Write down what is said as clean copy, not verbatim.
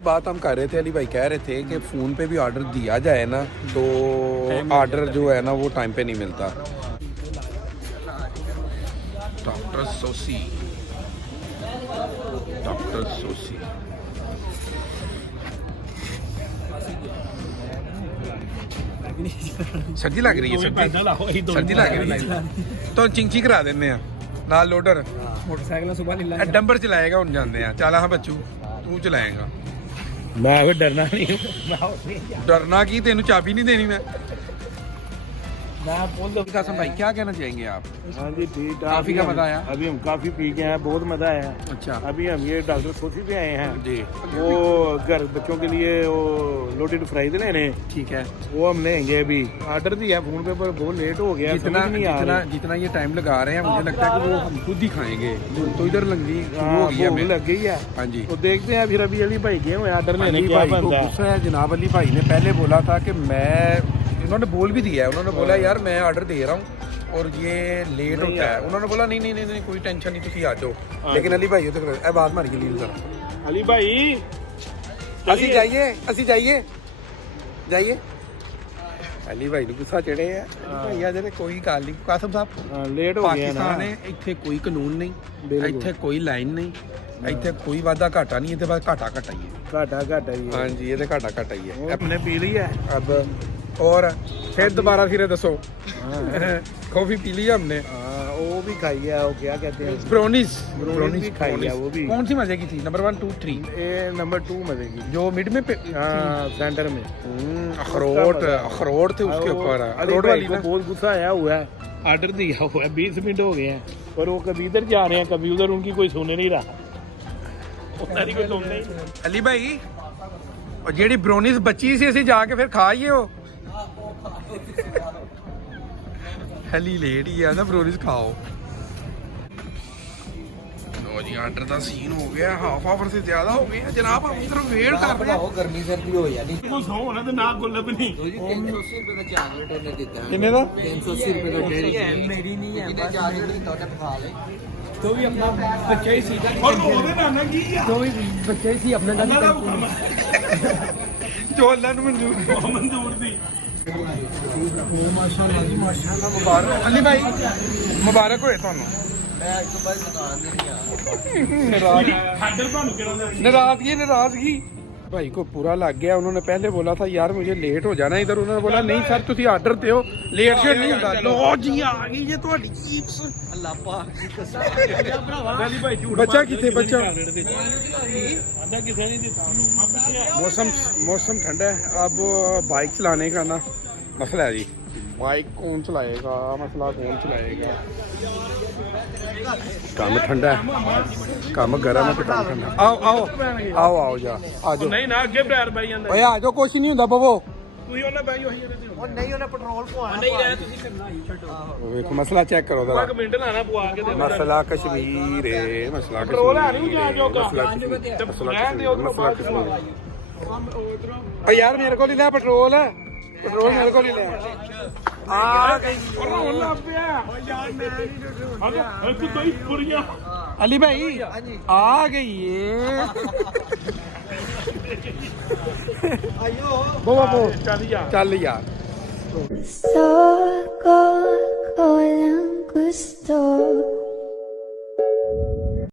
बात हम कर रहे थे, अली भाई कह रहे थे कि फ़ोन पे भी ऑर्डर दिया जाए ना तो ऑर्डर जो है ना वो टाइम पे नहीं मिलता। डॉक्टर सोसी, डॉक्टर सोसी सर्दी लग रही है, सर्दी लग रही है तो चिंची करा देने नाल लोडर मोटरसाइकिल सुबह डंबर चलाएगा हम जाते हैं। चल हाँ बच्चू तू चलाएगा, मैं फिर डरना नहीं। डरना की तेनू चाबी नहीं देनी मैं बोल दो। कासम भाई क्या कहना चाहेंगे आप? हाँ जी ठीक। काफी का मजा आया? अभी हम काफी पी के हैं, बहुत मजा आया। अच्छा अभी हम ये डॉक्टर सोसी पे आए हैं जी, वो घर बच्चों के लिए वो लोडेड फ्राइज लेने। ठीक है। वो हमने ये अभी ऑर्डर दिया फोन पे पर बहुत लेट हो गया। जितना समझ नहीं आ जितना रहा। जितना ये टाइम लगा रहे हैं मुझे लगता है कि वो हम खुद ही खाएंगे तो इधर लंगी हाँ, हो गई है भूख हमें। लग गई है। हाँ जी, तो देखते हैं फिर अभी अली भाई गए हुए ऑर्डर लेने अली क्या भाई को बनता है। गुस्सा है जनाब। अली भाई ने पहले बोला था कि मैं, उन्होंने बोल भी दिया है, उन्होंने बोला यार मैं ऑर्डर दे रहा हूँ और ये लेट होता है। उन्होंने बोला नहीं नहीं नहीं कोई टेंशन नहीं तुम आ जाओ। लेकिन अली भाई तो ए बात मार गई जरा। अली भाई ਅਸੀਂ ਜਾਈਏ ਜਾਈਏ ਅਲੀ ਭਾਈ ਨੂੰ ਗੁੱਸਾ ਚੜੇ ਆ। ਭਾਈ ਆ ਜਿਹੜੇ ਕੋਈ ਗੱਲ ਨਹੀਂ ਕਾਸਮ ਸਾਹਿਬ, लेट हो गया ना। ਪਾਕਿਸਤਾਨ ਹੈ, ਇੱਥੇ ਕੋਈ ਕਾਨੂੰਨ ਨਹੀਂ, ਬਿਲਕੁਲ। ਇੱਥੇ ਕੋਈ ਲਾਈਨ ਨਹੀਂ, ਇੱਥੇ ਕੋਈ ਵਾਦਾ ਘਾਟਾ ਨਹੀਂ, ਇਹਦੇ ਬਾਅਦ ਘਾਟਾ ਘਟਾ ਹੀ ਹੈ। घाटा ही है। ਹਾਂਜੀ ਇਹਦੇ ਘਾਟਾ ਘਟਾ ਹੀ वो ਹੈ। हमने पी ली है। अब और फिर दोबारा फिर दसो हाँ। कॉफी पी लिया हमने, वो भी खाई है। वो क्या कहते हैं ब्रोनीज भी खाई है वो भी। कौन सी मजे की थी? नंबर 1 2 3 ये नंबर 2 मजे की जो मिड में हाँ सेंटर में। अखरोट थे उसके ऊपर, अखरोट वाली को ना। बहुत गुस्सा आया हुआ है। ऑर्डर दिया हुआ है 20 मिनट हो गए हैं पर वो कभी इधर जा रहे हैं कभी उधर, उनकी कोई सुन नहीं रहा। उनकी कोई सुन नहीं। ਅਲੀ ਭਾਈ और ਜਿਹੜੀ ब्रोनीज बची सी ਅਸੀਂ ਜਾ ਕੇ ਫਿਰ ਖਾਈਏ ਉਹ ਹਲੀ ਲੇਟ ਹੀ ਆ ਨਾ। ब्रोनीज ਖਾਓ। लो जी ऑर्डर का सीन हो गया, हाफ आवर से ज्यादा हो गया जनाब। हम इधर वेट कर रहे हैं। गर्मी सर्दी हो जानी। को सो होना तो ना गुल्लब नहीं। 380 रुपए का चॉकलेट ने दिता है। कितने का? 380 रुपए का डेरी मेरी नहीं है। जिन्हें चार इडली तो खा ले तो भी अपना बच्चा ही सीधा और ਉਹਦੇ ਨਾਲ ਨਾ ਕੀ ਆ तो भी बच्चा ही सी अपने का ਉਹਨਾਂ ਦਾ ਹੁਕਮ जो अल्लाह ने मंजूर ਮਨਜ਼ੂਰ ਦੀ। माशाल्लाह जी माशाल्लाह। मुबारक अली भाई, मुबारक होए ਤੁਹਾਨੂੰ। मैं एक तो भाई दुकान दे नहीं आ। ਸਾਡੇ ਤੁਹਾਨੂੰ ਕਿਹੜਾ ਲੈ नाराजगी भाई को पूरा लग गया। उन्होंने पहले बोला था यार मुझे लेट हो जाना इधर, उन्होंने बोला नहीं सर तुसी ऑर्डर दो, लेट शेट नहीं होता। लो जी आ गई ये ਤੁਹਾਡੀ ਚੀप्स। अल्लाह पाक की कसम। ਅਲੀ ਭਾਈ ਝੂਠ बच्चा किथे बच्चा? ਆਂਦਾ ਕਿਸੇ ਨਹੀਂ ਦਿੱਤਾ। मौसम ठंडा है, अब बाइक चलाने का ना मसला है जी। बाइक कौन चलाएगा, मसला कौन चलाएगा। काम ठंडा है, काम गर्म है तो काम ठंडा। आओ जा आ जाओ। ਨਹੀਂ ਨਾ ਅੱਗੇ ਪੈਰ ਪਾਈ ਜਾਂਦਾ। ओए आ जाओ, कुछ नहीं होता बवो। ਤੁਸੀਂ ਉਹਨਾਂ ਬਾਈ ਉਹੀ ਜਿਹੜੇ ਉਹ ਨਹੀਂ ਉਹਨੇ ਪੈਟਰੋਲ ਪਵਾਉਣਾ। ਨਹੀਂ ਰਹਿ ਤੁਸੀਂ ਕਰਨਾ ਹੀ ਛੱਡੋ। देखो मसला चेक करो ਇੱਕ जरा। ਮਿੰਟ ਲਾਣਾ ਪਵਾ ਕੇ ਦੇ। मसला कश्मीर है, मसला पेट्रोल है कश्मीर नहीं जा है, जोगा। मसला कश्मीर, मसला रहने दे, कश्मीर, उधरों मसला बाद चला। कश्मीर। ओ यार मेरे को नहीं ले पेट्रोल, पेट्रोल मेरे को नहीं ले। आ गई ਉਹ ਲੱਭ ਪਿਆ। ਓ ਯਾਰ ਮੈਂ ਨਹੀਂ ਹਾਂ ਤੂੰ ਤਾਂ ਹੀ ਪੁਰੀਆਂ। अली भाई आ गई ये। बो ਚੱਲ ਯਾਰ। चल यार। Gusto ko, ko lang gusto